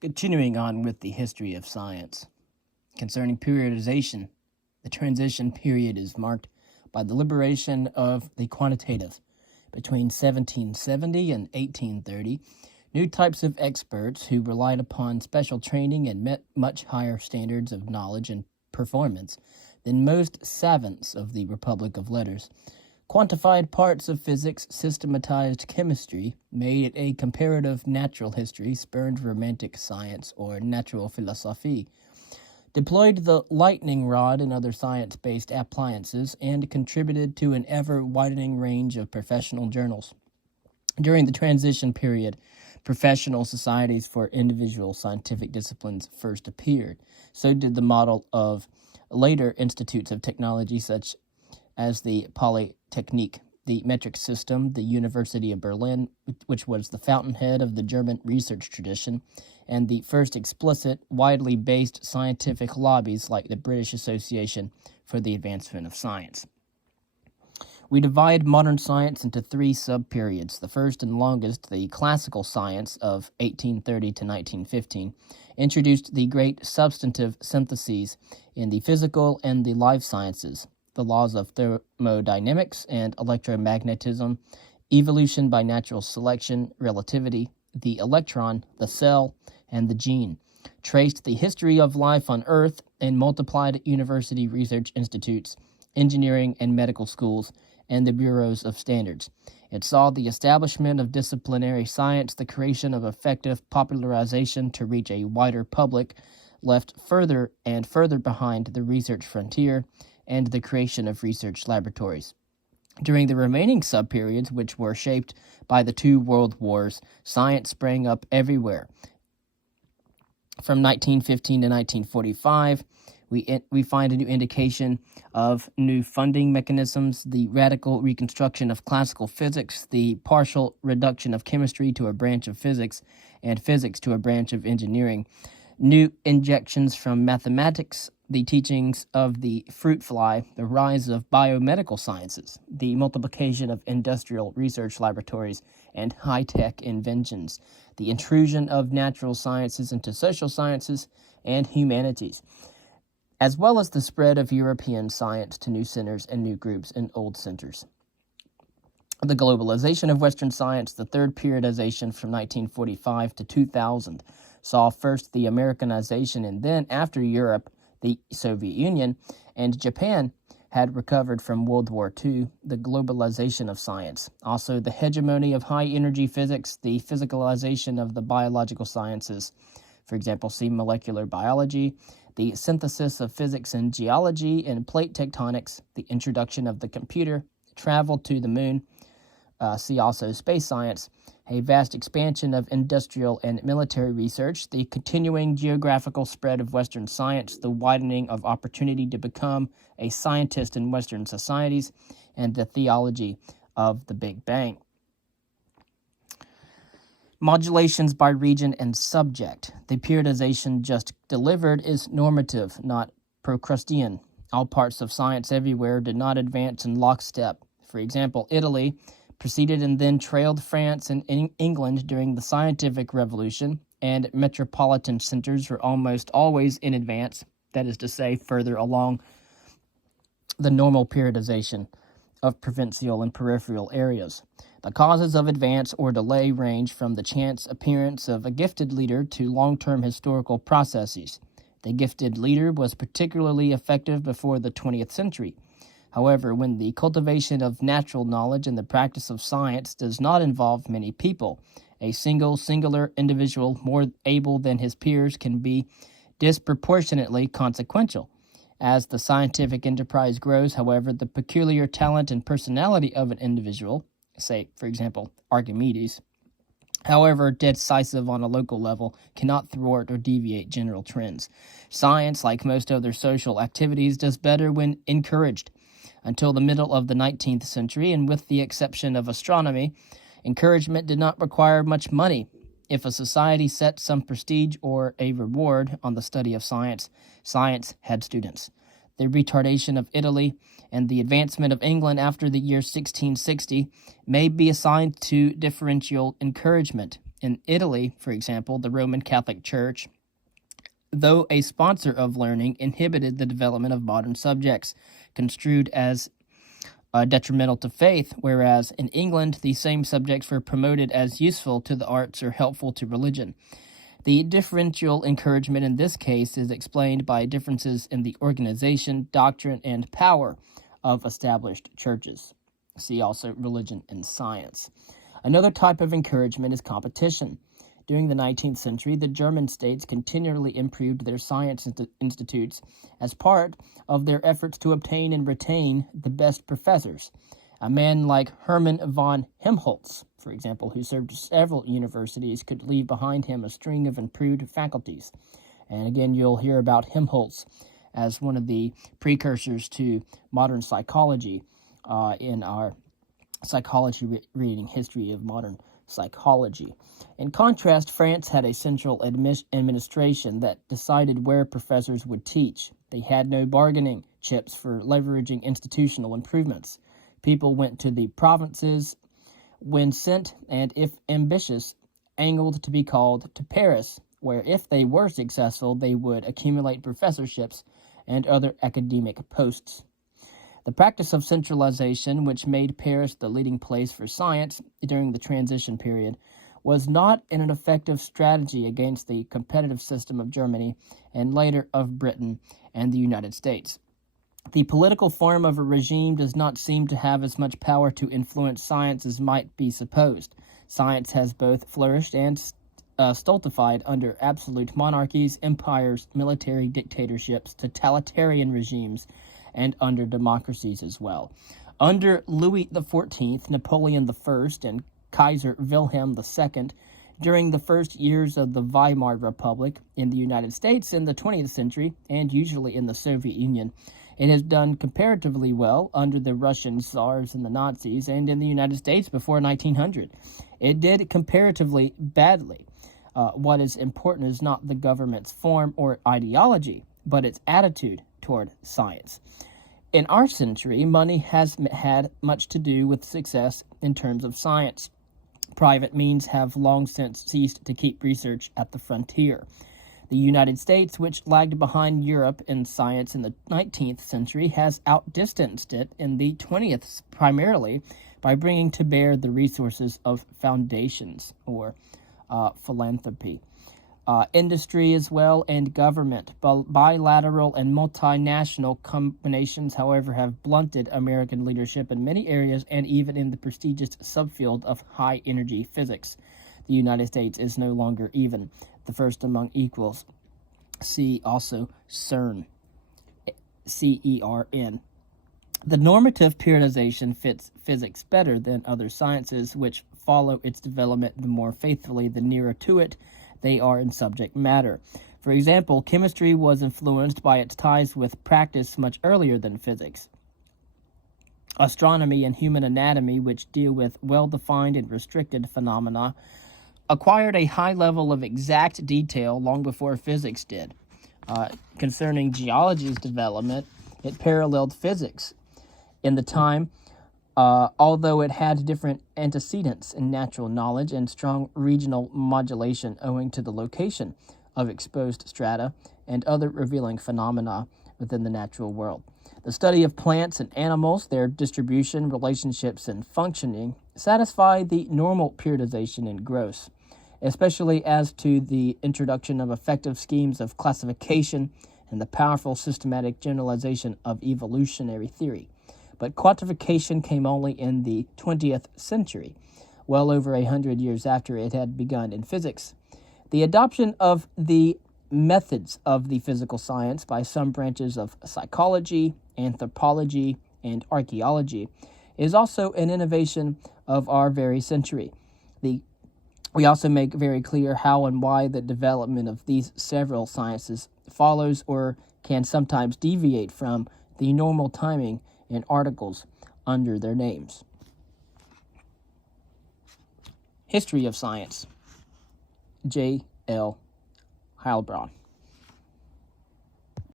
Continuing on with the history of science. Concerning periodization, the transition period is marked by the liberation of the quantitative. Between 1770 and 1830, new types of experts who relied upon special training and met much higher standards of knowledge and performance than most savants of the Republic of Letters quantified parts of physics, systematized chemistry, made a comparative natural history, spurned romantic science or natural philosophy, deployed the lightning rod and other science-based appliances, and contributed to an ever-widening range of professional journals. During the transition period, professional societies for individual scientific disciplines first appeared. So did the model of later institutes of technology such as the Polytechnique, the metric system, the University of Berlin, which was the fountainhead of the German research tradition, and the first explicit, widely based scientific lobbies like the British Association for the Advancement of Science. We divide modern science into three sub-periods. The first and longest, the classical science of 1830 to 1915, introduced the great substantive syntheses in the physical and the life sciences, the laws of thermodynamics and electromagnetism, evolution by natural selection, relativity, the electron, the cell, and the gene, traced the history of life on Earth, and multiplied university research institutes, engineering and medical schools, and the bureaus of standards. It saw the establishment of disciplinary science, the creation of effective popularization to reach a wider public, left further and further behind the research frontier, and the creation of research laboratories. During the remaining subperiods, which were shaped by the two world wars, science sprang up everywhere. From 1915 to 1945, we find a new indication of new funding mechanisms, the radical reconstruction of classical physics, the partial reduction of chemistry to a branch of physics, and physics to a branch of engineering, new injections from mathematics, the teachings of the fruit fly, the rise of biomedical sciences, the multiplication of industrial research laboratories and high-tech inventions, the intrusion of natural sciences into social sciences and humanities, as well as the spread of European science to new centers and new groups in old centers. The globalization of Western science, the third periodization from 1945 to 2000, saw first the Americanization and then, after Europe, the Soviet Union, and Japan had recovered from World War II, the globalization of science. Also, the hegemony of high-energy physics, the physicalization of the biological sciences, for example, see molecular biology, the synthesis of physics and geology and plate tectonics, the introduction of the computer, travel to the moon, see also space science, a vast expansion of industrial and military research, the continuing geographical spread of Western science, the widening of opportunity to become a scientist in Western societies, and the theology of the Big Bang. Modulations by region and subject. The periodization just delivered is normative, not Procrustean. All parts of science everywhere did not advance in lockstep. For example, Italy preceded and then trailed France and England during the scientific revolution, and metropolitan centers were almost always in advance, that is to say, further along the normal periodization of provincial and peripheral areas. The causes of advance or delay range from the chance appearance of a gifted leader to long-term historical processes. The gifted leader was particularly effective before the 20th century. However, when the cultivation of natural knowledge and the practice of science does not involve many people, a singular individual more able than his peers can be disproportionately consequential. As the scientific enterprise grows, however, the peculiar talent and personality of an individual, say, for example, Archimedes, however decisive on a local level, cannot thwart or deviate general trends. Science, like most other social activities, does better when encouraged. Until the middle of the 19th century, and with the exception of astronomy, encouragement did not require much money. If a society set some prestige or a reward on the study of science, science had students. The retardation of Italy and the advancement of England after the year 1660 may be assigned to differential encouragement. In Italy, for example, the Roman Catholic Church, though a sponsor of learning, inhibited the development of modern subjects, construed as detrimental to faith, whereas in England, the same subjects were promoted as useful to the arts or helpful to religion. The differential encouragement in this case is explained by differences in the organization, doctrine, and power of established churches. See also religion and science. Another type of encouragement is competition. During the 19th century, the German states continually improved their science institutes as part of their efforts to obtain and retain the best professors. A man like Hermann von Helmholtz, for example, who served several universities, could leave behind him a string of improved faculties. And again, you'll hear about Helmholtz as one of the precursors to modern psychology in our psychology reading, History of Modern Psychology. In contrast, France had a central administration that decided where professors would teach. They had no bargaining chips for leveraging institutional improvements. People went to the provinces when sent, and if ambitious, angled to be called to Paris, where if they were successful, they would accumulate professorships and other academic posts. The practice of centralization, which made Paris the leading place for science during the transition period, was not an effective strategy against the competitive system of Germany and later of Britain and the United States. The political form of a regime does not seem to have as much power to influence science as might be supposed. Science has both flourished and stultified under absolute monarchies, empires, military dictatorships, totalitarian regimes, and under democracies as well. Under Louis XIV, Napoleon I, and Kaiser Wilhelm II, during the first years of the Weimar Republic in the United States in the 20th century, and usually in the Soviet Union, it has done comparatively well under the Russian Tsars and the Nazis, and in the United States before 1900. It did comparatively badly. What is important is not the government's form or ideology, but its attitude toward science. In our century, money has had much to do with success in terms of science. Private means have long since ceased to keep research at the frontier. The United States, which lagged behind Europe in science in the 19th century, has outdistanced it in the 20th, primarily by bringing to bear the resources of foundations or philanthropy. Industry as well, and government. Bilateral and multinational combinations, however, have blunted American leadership in many areas and even in the prestigious subfield of high-energy physics. The United States is no longer even the first among equals. See also CERN, CERN. The normative periodization fits physics better than other sciences, which follow its development the more faithfully the nearer to it they are in subject matter. For example, chemistry was influenced by its ties with practice much earlier than physics. Astronomy and human anatomy, which deal with well-defined and restricted phenomena, acquired a high level of exact detail long before physics did. Concerning geology's development, it paralleled physics in the time, although it had different antecedents in natural knowledge and strong regional modulation owing to the location of exposed strata and other revealing phenomena within the natural world. The study of plants and animals, their distribution, relationships, and functioning satisfy the normal periodization in growth, especially as to the introduction of effective schemes of classification and the powerful systematic generalization of evolutionary theory. But quantification came only in the 20th century, well over 100 years after it had begun in physics. The adoption of the methods of the physical science by some branches of psychology, anthropology, and archaeology is also an innovation of our very century. We also make very clear how and why the development of these several sciences follows or can sometimes deviate from the normal timing in articles under their names. History of Science, J. L. Heilbron.